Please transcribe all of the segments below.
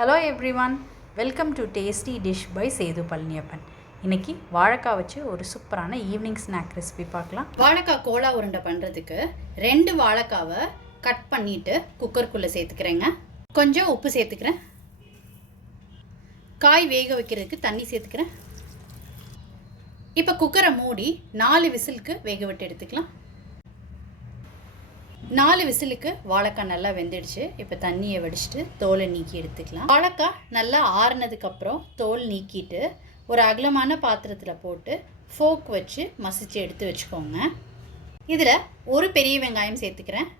Hello everyone, welcome to tasty dish by Sethu Palaniappan. இன்றைக்கி வாழைக்காய் வச்சு ஒரு சூப்பரான ஈவினிங் ஸ்நாக் ரெசிபி பார்க்கலாம். வாழைக்காய் கோலா உருண்டை பண்ணுறதுக்கு 2 வாழைக்காவை கட் பண்ணிவிட்டு குக்கருக்குள்ளே சேர்த்துக்கிறேங்க. கொஞ்சம் உப்பு சேர்த்துக்கிறேன். காய் வேக வைக்கிறதுக்கு தண்ணி சேர்த்துக்கிறேன். இப்போ குக்கரை மூடி 4 விசிலுக்கு வேக விட்டு எடுத்துக்கலாம். 4 விசிலுக்கு வாழைக்காய் நல்லா வெந்துடுச்சு. இப்போ தண்ணியை வடிச்சிட்டு தோலை நீக்கி எடுத்துக்கலாம். வாழைக்காய் நல்லா ஆறுனதுக்கப்புறம் தோல் நீக்கிட்டு ஒரு அகலமான பாத்திரத்தில் போட்டு ஃபோக் வச்சு மசிச்சு எடுத்து வச்சுக்கோங்க. இதில் ஒரு பெரிய வெங்காயம் சேர்த்துக்கிறேன்,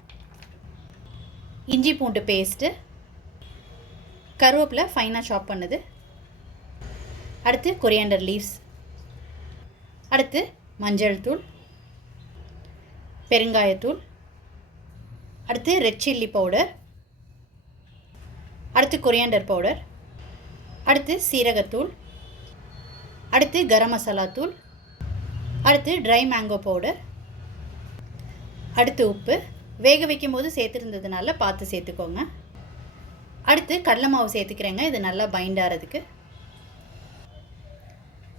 இஞ்சி பூண்டு பேஸ்ட்டு, கருவேப்பிலை ஃபைனாக சாப் பண்ணது, அடுத்து கொரியாண்டர் லீவ்ஸ், அடுத்து மஞ்சள் தூள், பெருங்காயத்தூள், அடுத்து ரெட் சில்லி பவுடர், அடுத்து கொரியாண்டர் பவுடர், அடுத்து சீரகத்தூள், அடுத்து கரம் மசாலா தூள், அடுத்து ட்ரை மேங்கோ பவுடர், அடுத்து உப்பு. வேக வைக்கும் போது சேர்த்துருந்ததுனால பார்த்து சேர்த்துக்கோங்க. அடுத்து கடலை மாவு சேர்த்துக்கிறேங்க, இது நல்லா பைண்ட் ஆகிறதுக்கு.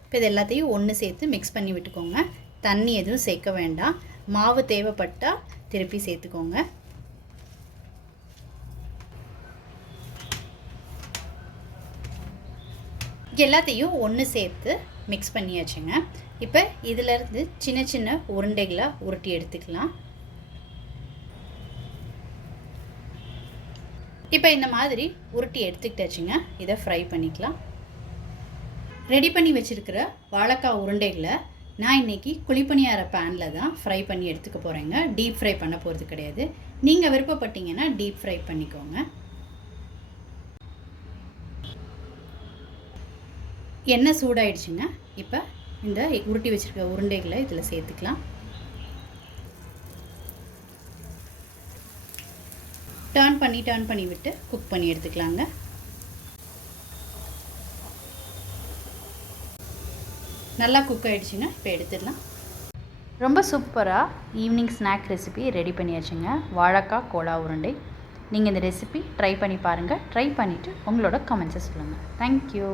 இப்போ இது எல்லாத்தையும் ஒன்று சேர்த்து மிக்ஸ் பண்ணி விட்டுக்கோங்க. தண்ணி எதுவும் சேர்க்க வேண்டாம். மாவு தேவைப்பட்டால் திருப்பி சேர்த்துக்கோங்க. எல்லாத்தையும் ஒன்று சேர்த்து மிக்ஸ் பண்ணியாச்சுங்க. இப்போ இதிலேருந்து சின்ன சின்ன உருண்டைகளாக உருட்டி எடுத்துக்கலாம். இப்போ இந்த மாதிரி உருட்டி எடுத்துக்கிட்டாச்சுங்க. இதை ஃப்ரை பண்ணிக்கலாம். ரெடி பண்ணி வச்சுருக்கிற வாழைக்காய் உருண்டைகளை நான் இன்றைக்கி குழிப்பணியார பேனில் தான் ஃப்ரை பண்ணி எடுத்துக்க போகிறேங்க. டீப் ஃப்ரை பண்ண போகிறது கிடையாது. நீங்கள் விருப்பப்பட்டீங்கன்னா டீப் ஃப்ரை பண்ணிக்கோங்க. எண்ணெய் சூடாயிடுச்சுங்க. இப்போ இந்த உருட்டி வச்சுருக்க உருண்டைகளை இதில் சேர்த்துக்கலாம். டர்ன் பண்ணி விட்டு குக் பண்ணி எடுத்துக்கலாங்க. நல்லா குக் ஆகிடுச்சுங்க. இப்போ எடுத்துடலாம். ரொம்ப சூப்பராக ஈவினிங் ஸ்நாக் ரெசிபி ரெடி பண்ணியாச்சுங்க. வாழைக்காய் கோலா உருண்டை. நீங்கள் இந்த ரெசிபி ட்ரை பண்ணி பாருங்கள். ட்ரை பண்ணிவிட்டு உங்களோட கமெண்ட்ஸை சொல்லுங்கள். தேங்க்யூ.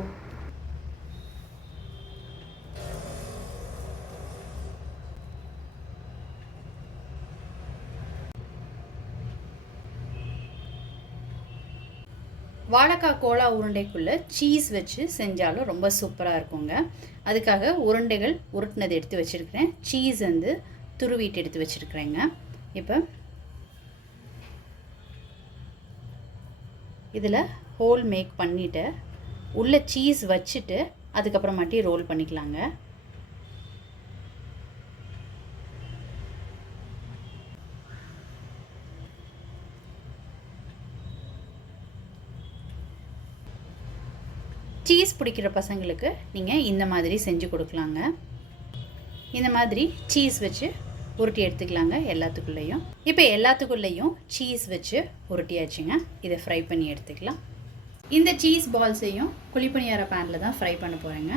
வாழைக்காய் கோலா உருண்டைக்குள்ளே சீஸ் வச்சு செஞ்சாலும் ரொம்ப சூப்பராக இருக்குங்க. அதுக்காக உருண்டைகள் உருட்டினது எடுத்து வச்சுருக்கிறேன். சீஸ் வந்து துருவிட்டு எடுத்து வச்சுருக்கிறேங்க. இப்போ இதில் ஹோல் மேக் பண்ணிவிட்டு உள்ளே சீஸ் வச்சுட்டு அதுக்கப்புறமாட்டி ரோல் பண்ணிக்கலாங்க. சீஸ் பிடிக்கிற பசங்களுக்கு நீங்கள் இந்த மாதிரி செஞ்சு கொடுக்கலாங்க. இந்த மாதிரி சீஸ் வச்சு உருட்டி எடுத்துக்கலாங்க எல்லாத்துக்குள்ளேயும். இப்போ எல்லாத்துக்குள்ளேயும் சீஸ் வச்சு உருட்டியாச்சுங்க. இதை ஃப்ரை பண்ணி எடுத்துக்கலாம். இந்த சீஸ் பால்ஸையும் குழிப்பணியார பேனில் தான் ஃப்ரை பண்ண போகிறேங்க.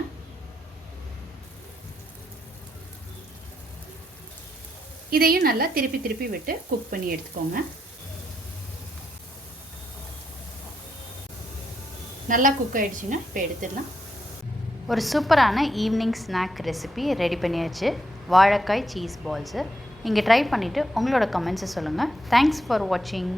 இதையும் நல்லா திருப்பி விட்டு குக் பண்ணி எடுத்துக்கோங்க. நல்லா குக் ஆகிடுச்சுங்க. இப்போ எடுத்துடலாம். ஒரு சூப்பரான ஈவினிங் ஸ்நாக் ரெசிபி ரெடி பண்ணியாச்சு. வாழைக்காய் சீஸ் பால்ஸு. நீங்கள் ட்ரை பண்ணிவிட்டு உங்களோட கமெண்ட்ஸை சொல்லுங்கள். தேங்க்ஸ் ஃபார் வாட்சிங்.